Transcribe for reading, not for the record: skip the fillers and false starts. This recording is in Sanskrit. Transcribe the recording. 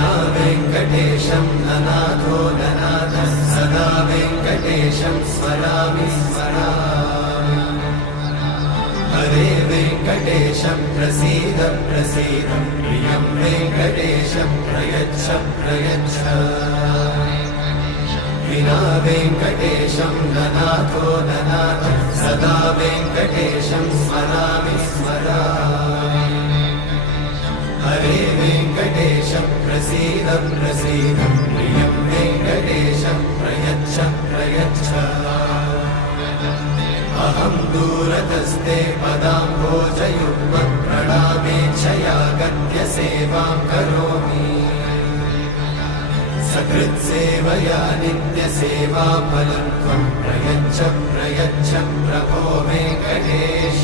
विना वेङ्कटेशं ननाथो ननाथः सदा वेङ्कटेशं स्मरामि स्मरामि। हरे वेङ्कटेशं प्रसीद प्रसीद प्रियं वेङ्कटेशं प्रयच्छ प्रयच्छ। विना वेङ्कटेशं ननाथो ननाथः सदा वेङ्कटेशं स्मरामि स्मरामि। हरे वेङ्कटेशं प्रसीद प्रसीद प्रियं वेङ्कटेशं प्रयच्छ प्रयच्छ। अहं दूरतस्ते पदाम्भोजयुग्मं प्रणामेच्छया गत्य सेवां करोमि। सकृत्सेवया नित्यसेवाफलं त्वं प्रयच्छ प्रयच्छ प्रभो वेङ्कटेश।